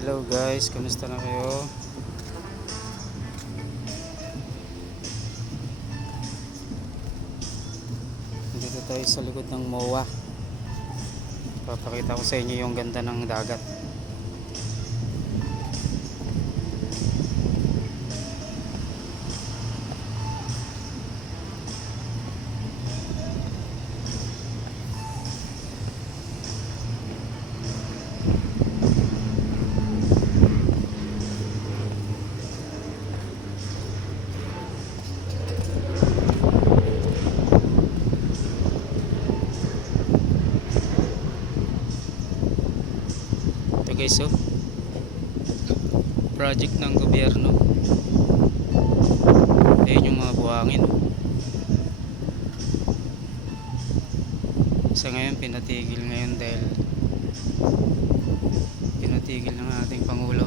Hello guys, kamusta na kayo? Dito tayo sa likod ng MOA. Papakita ko sa inyo yung ganda ng dagat. Ito guys, oh, project ng gobyerno. Ayun yung mga buhangin, oh. Sa ngayon pinatigil ngayon dahil pinatigil ng ating Pangulo.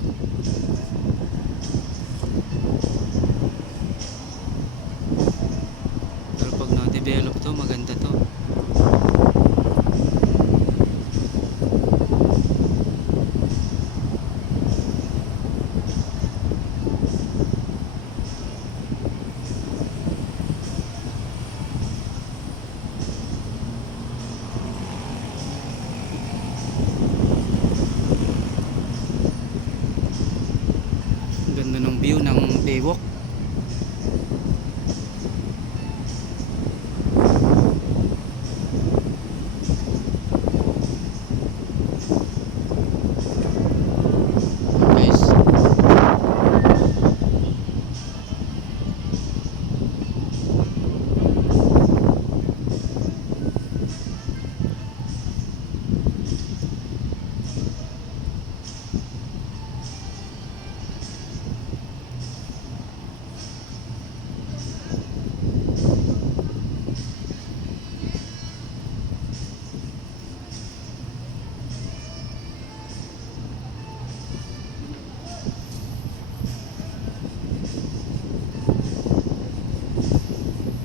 Pero pag na-develop to, maganda to. Ganda ng view ng Baywalk. Guys,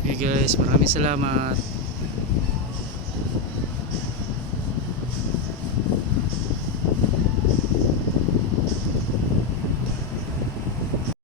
okay guys, maraming salamat.